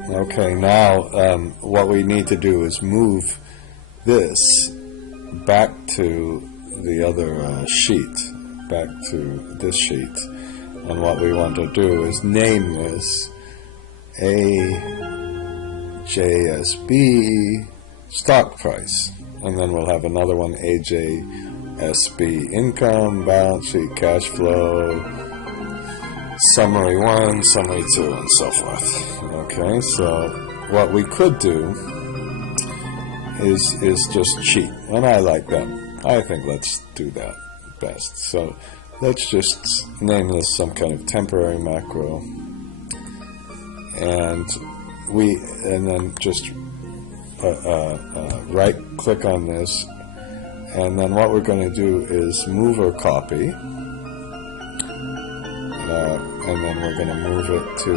Okay, now what we need to do is move this back to the other sheet, back to this sheet. And what we want to do is name this AJSB stock price. And then we'll have another one, AJSB income, balance sheet, cash flow, summary 1, summary 2, and so forth. Okay, so what we could do is just cheat, and I like that. I think let's do that best. So let's just name this some kind of temporary macro, and then just right click on this, and then what we're going to do is move or copy, and then we're going to move it to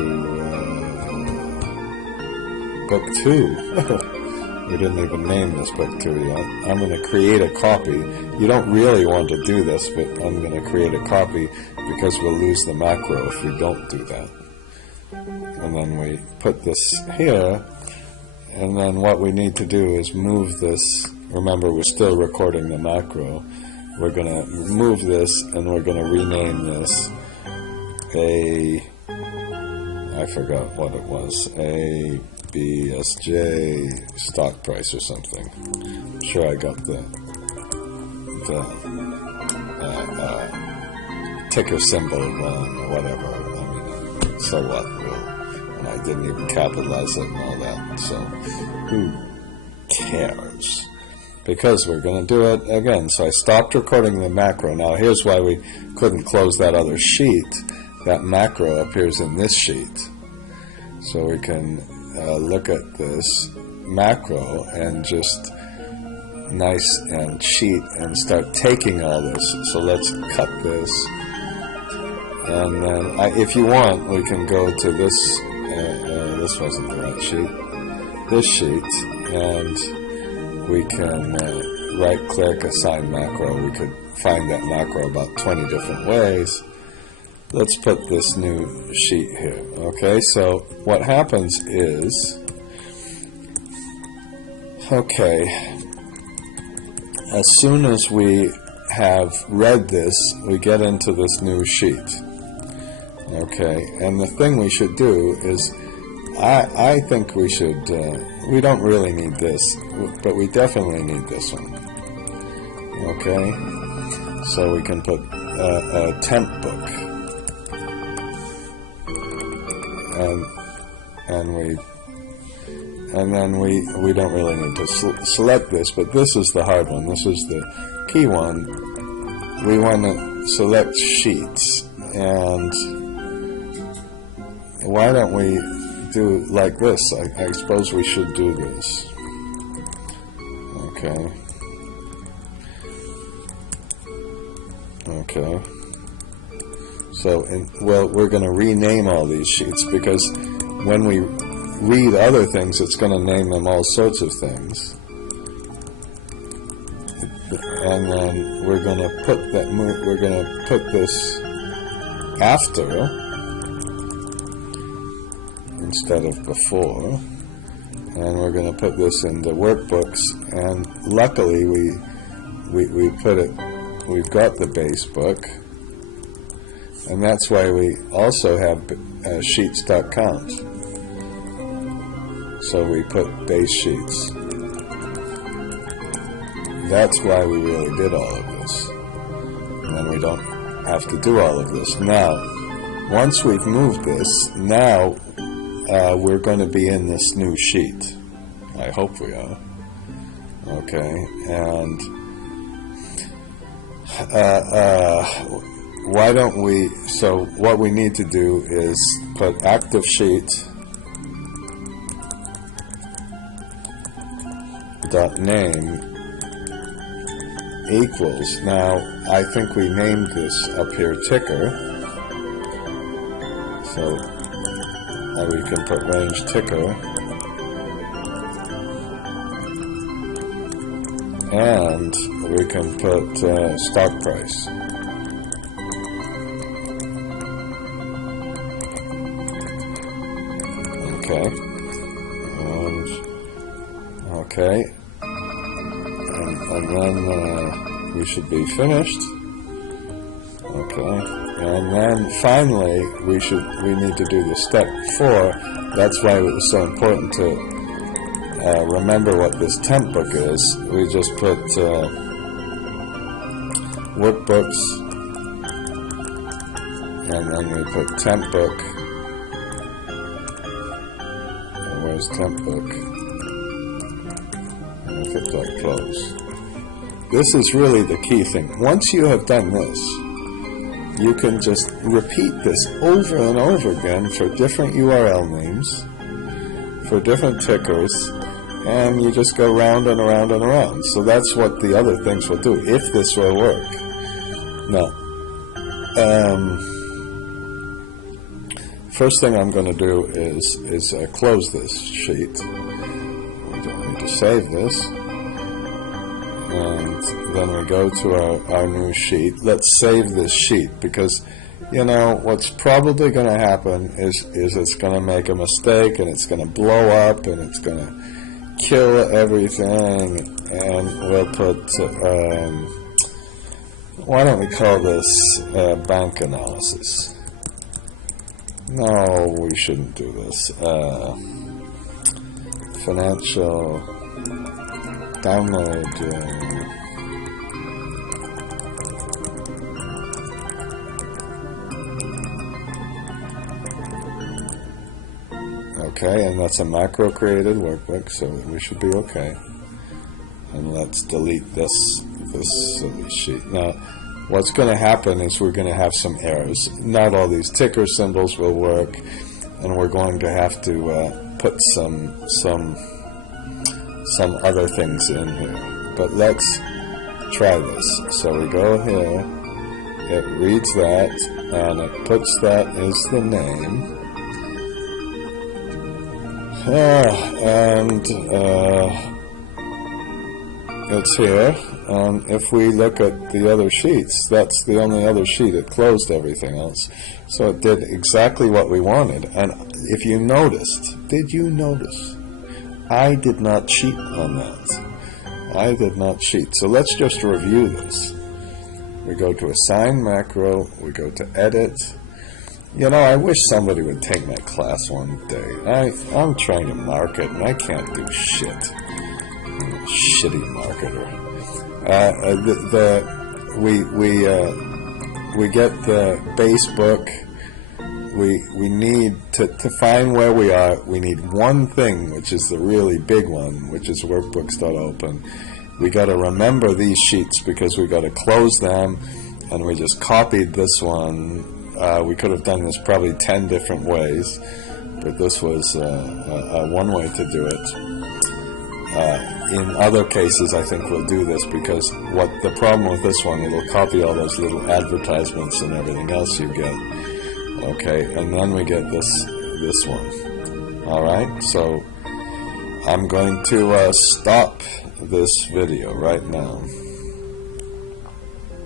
book 2. We didn't even name this book 2 yet. I'm going to create a copy. You don't really want to do this, but I'm going to create a copy because we'll lose the macro if we don't do that. And then we put this here, and then what we need to do is move this. Remember, we're still recording the macro. We're going to move this, and we're going to rename this I forgot what it was, BSJ stock price or something. I'm sure I got the ticker symbol wrong or whatever. I mean, so what? And I didn't even capitalize it and all that. So who cares? Because we're going to do it again. So I stopped recording the macro. Now here's why we couldn't close that other sheet. That macro appears in this sheet. So we can look at this macro and just nice and cheat and start taking all this. So let's cut this, and then if you want, we can go to this. This wasn't the right sheet. This sheet, and we can right click, assign macro. We could find that macro about 20 different ways. Let's put this new sheet here. Okay, so what happens is, okay, as soon as we have read this, we get into this new sheet. Okay, and the thing we should do is, I think we should, we don't really need this, but we definitely need this one. Okay, so we can put a temp book. And then we don't really need to select this, but this is the hard one. This is the key one. We want to select sheets, and why don't we do like this? I suppose we should do this. Okay. Okay. So, we're going to rename all these sheets, because when we read other things, it's going to name them all sorts of things. And then we're going to put that. We're going to put this after instead of before, and we're going to put this in the workbooks. And luckily, we put it. We've got the base book. And that's why we also have sheets.count. So we put base sheets. That's why we really did all of this. And then we don't have to do all of this. Now, once we've moved this, now we're going to be in this new sheet. I hope we are. Okay, and why don't we, so what we need to do is put active sheet dot name equals, now I think we named this up here ticker, so we can put range ticker, and we can put stock price. Okay, Okay, and then we should be finished. Okay, and then finally we need to do the step 4. That's why it was so important to remember what this temp book is. We just put workbooks, and then we put temp book. And where's temp book? And we put that close. This is really the key thing. Once you have done this, you can just repeat this over and over again for different URL names, for different tickers, and you just go round and around and around. So that's what the other things will do, if this will work. Now, first thing I'm going to do is close this sheet. We don't need to save this. And then we go to our new sheet. Let's save this sheet, because you know what's probably going to happen is it's going to make a mistake, and it's going to blow up, and it's going to kill everything. And we'll put why don't we call this bank analysis? No, we shouldn't do this. Financial download. Okay, and that's a macro created workbook, so we should be okay. And let's delete this sheet. Now, what's going to happen is we're going to have some errors. Not all these ticker symbols will work, and we're going to have to put some other things in here. But let's try this. So we go here, it reads that, and it puts that as the name. And it's here. If we look at the other sheets, that's the only other sheet. It closed everything else. So it did exactly what we wanted. And if you noticed, did you notice? I did not cheat on that. I did not cheat. So let's just review this. We go to Assign Macro. We go to Edit. You know, I wish somebody would take my class one day. I'm trying to market, and I can't do shit. I'm a shitty marketer. We get the base book. We need to find where we are. We need one thing, which is the really big one, which is workbooks.open. We got to remember these sheets because we got to close them, and we just copied this one. We could have done this probably 10 different ways, but this was one way to do it. In other cases, I think we'll do this because what the problem with this one, it'll copy all those little advertisements and everything else you get. Okay, and then we get this one. All right, so I'm going to stop this video right now.